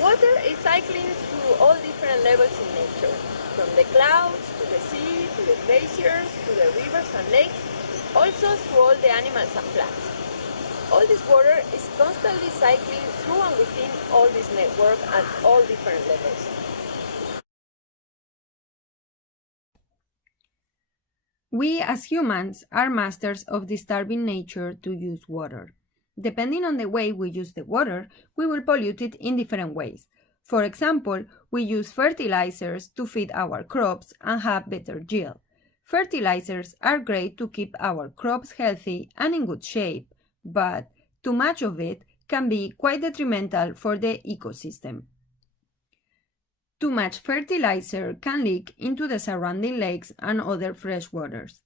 Water is cycling through all different levels in nature, from the clouds to the sea, to the glaciers, to the rivers and lakes, also through all the animals and plants. All this water is constantly cycling through and within all this network at all different levels. We as humans are masters of disturbing nature to use water. Depending on the way we use the water, we will pollute it in different ways. For example, we use fertilizers to feed our crops and have better yield. Fertilizers are great to keep our crops healthy and in good shape, but too much of it can be quite detrimental for the ecosystem. Too much fertilizer can leak into the surrounding lakes and other fresh waters.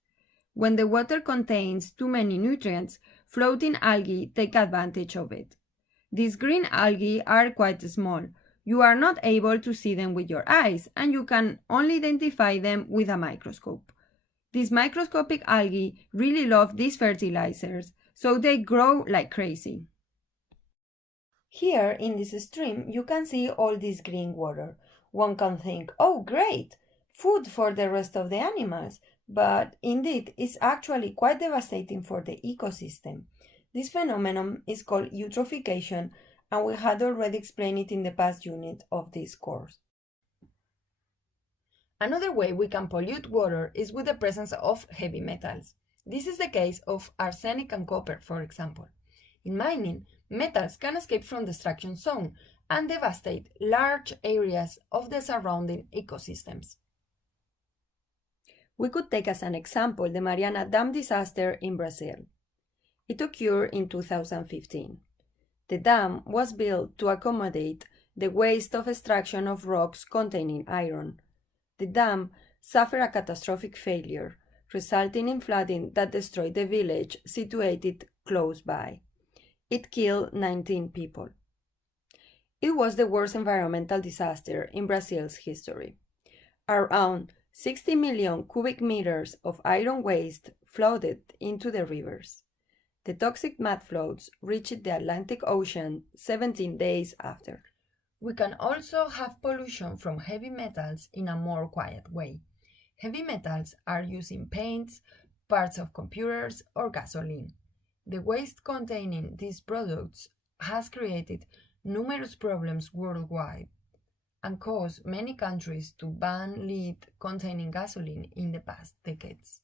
When the water contains too many nutrients, floating algae take advantage of it. These green algae are quite small. You are not able to see them with your eyes, and you can only identify them with a microscope. These microscopic algae really love these fertilizers, so they grow like crazy. Here in this stream, you can see all this green water. One can think, oh great, food for the rest of the animals, but indeed it's actually quite devastating for the ecosystem. This phenomenon is called eutrophication, and we had already explained it in the past unit of this course. Another way we can pollute water is with the presence of heavy metals. This is the case of arsenic and copper, for example. In mining, metals can escape from the extraction zone and devastate large areas of the surrounding ecosystems. We could take as an example the Mariana Dam disaster in Brazil. It occurred in 2015. The dam was built to accommodate the waste of extraction of rocks containing iron. The dam suffered a catastrophic failure, resulting in flooding that destroyed the village situated close by. It killed 19 people. It was the worst environmental disaster in Brazil's history. Around 60 million cubic meters of iron waste flooded into the rivers. The toxic mud flows reached the Atlantic Ocean 17 days after. We can also have pollution from heavy metals in a more quiet way. Heavy metals are used in paints, parts of computers, or gasoline. The waste containing these products has created numerous problems worldwide and caused many countries to ban lead containing gasoline in the past decades.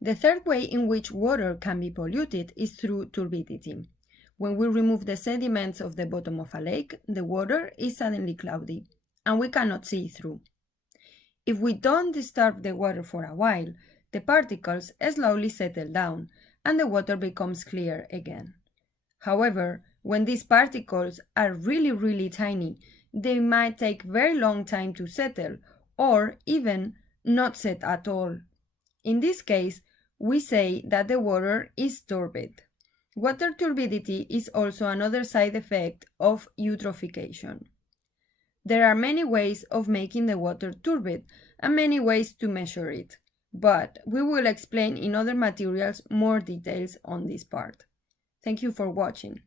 The third way in which water can be polluted is through turbidity. When we remove the sediments of the bottom of a lake, the water is suddenly cloudy, and we cannot see through. If we don't disturb the water for a while, the particles slowly settle down, and the water becomes clear again. However, when these particles are really tiny, they might take very long time to settle, or even not set at all. In this case, we say that the water is turbid. Water turbidity is also another side effect of eutrophication. There are many ways of making the water turbid and many ways to measure it, but we will explain in other materials more details on this part. Thank you for watching.